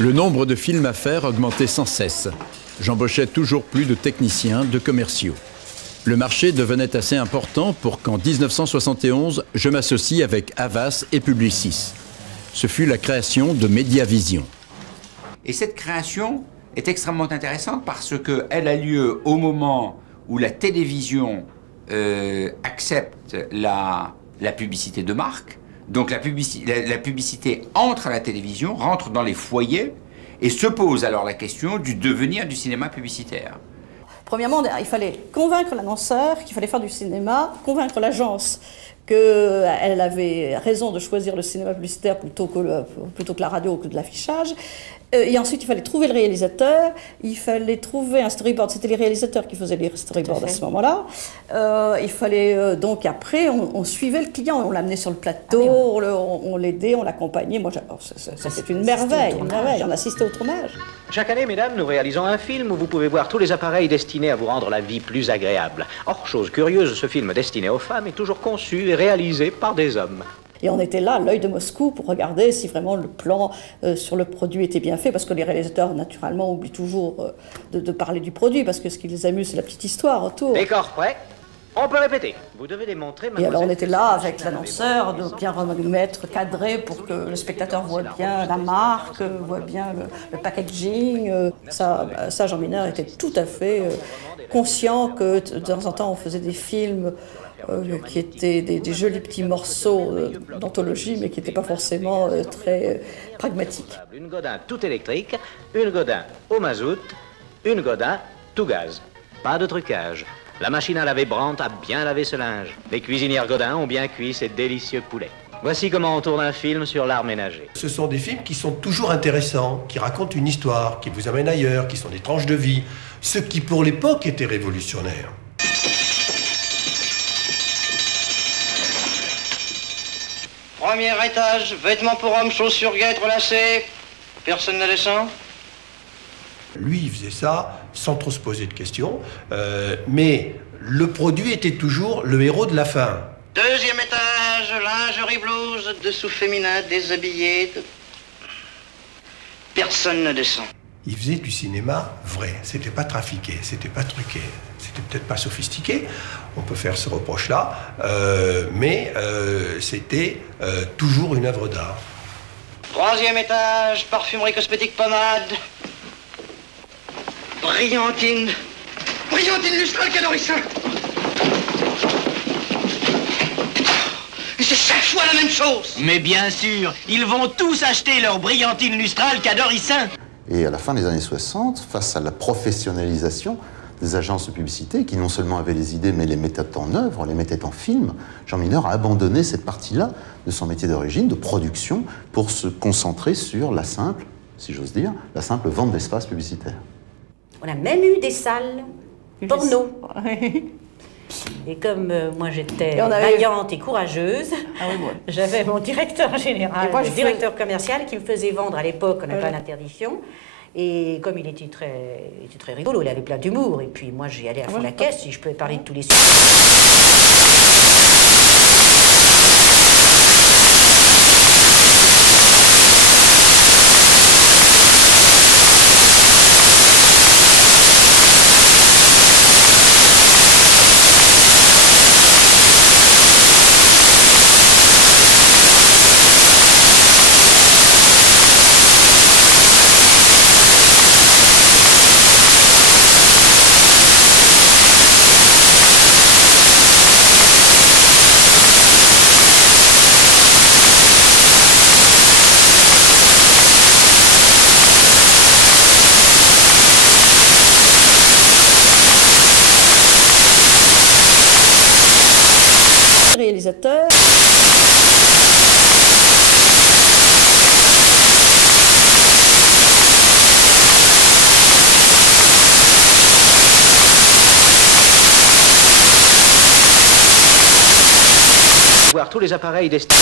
Le nombre de films à faire augmentait sans cesse. J'embauchais toujours plus de techniciens, de commerciaux. Le marché devenait assez important pour qu'en 1971, je m'associe avec Havas et Publicis. Ce fut la création de Mediavision. Et cette création est extrêmement intéressante parce qu'elle a lieu au moment où la télévision accepte la publicité de marque. Donc la publicité entre à la télévision, rentre dans les foyers et se pose alors la question du devenir du cinéma publicitaire. Premièrement, il fallait convaincre l'annonceur qu'il fallait faire du cinéma, convaincre l'agence qu'elle avait raison de choisir le cinéma publicitaire plutôt que la radio ou que de l'affichage. Et ensuite, il fallait trouver le réalisateur, il fallait trouver un storyboard. C'était les réalisateurs qui faisaient les storyboards à ce moment-là. Il fallait donc après, on suivait le client, on l'amenait sur le plateau, on l'aidait, on l'accompagnait. Moi, c'était une merveille, on assistait au tournage. Chaque année, mesdames, nous réalisons un film où vous pouvez voir tous les appareils destinés à vous rendre la vie plus agréable. Or, chose curieuse, ce film destiné aux femmes est toujours conçu et réalisé par des hommes. Et on était là, à l'œil de Moscou, pour regarder si vraiment le plan sur le produit était bien fait, parce que les réalisateurs, naturellement, oublient toujours de parler du produit, parce que ce qui les amuse, c'est la petite histoire autour. Décor prêt. On peut répéter. Vous devez démontrer... Et alors on était là avec l'annonceur, de bien mettre, cadré pour que le spectateur voit bien la marque, voit bien le packaging. Ça Jean Mineur était tout à fait conscient que de temps en temps on faisait des films qui étaient des jolis petits morceaux d'anthologie, mais qui n'étaient pas forcément très pragmatiques. Une Godin tout électrique, une Godin au mazout, une Godin tout gaz. Pas de trucage. La machine à laver Brandt a bien lavé ce linge. Les cuisinières Godin ont bien cuit ces délicieux poulets. Voici comment on tourne un film sur l'art ménager. Ce sont des films qui sont toujours intéressants, qui racontent une histoire, qui vous amènent ailleurs, qui sont des tranches de vie, ce qui pour l'époque était révolutionnaire. Premier étage, vêtements pour hommes, chaussures, guêtres, lacets. Personne ne descend. Lui, il faisait ça sans trop se poser de questions, mais le produit était toujours le héros de la fin. Deuxième étage, lingerie blouse, dessous féminin, déshabillé. Personne ne descend. Il faisait du cinéma vrai, c'était pas trafiqué, c'était pas truqué, c'était peut-être pas sophistiqué, on peut faire ce reproche-là, mais c'était toujours une œuvre d'art. Troisième étage, parfumerie, cosmétique, pommade. Brillantine. Brillantine lustrale calorissant. C'est chaque fois la même chose. Mais bien sûr, ils vont tous acheter leur brillantine lustrale Cadoricin. Et à la fin des années 60, face à la professionnalisation des agences de publicité, qui non seulement avaient les idées, mais les mettaient en œuvre, les mettaient en film, Jean Mineur a abandonné cette partie-là de son métier d'origine, de production, pour se concentrer sur la simple, si j'ose dire, la simple vente d'espace publicitaire. On a même eu des salles porno. Et comme moi j'étais vaillante et courageuse, j'avais mon directeur général, le directeur commercial qui me faisait vendre à l'époque, on n'avait pas d'interdiction. Et comme il était très rigolo, il avait plein d'humour. Et puis moi j'y allais à fond la caisse, si je pouvais parler de tous les sujets. Réalisateur. Voir tous les appareils destinés...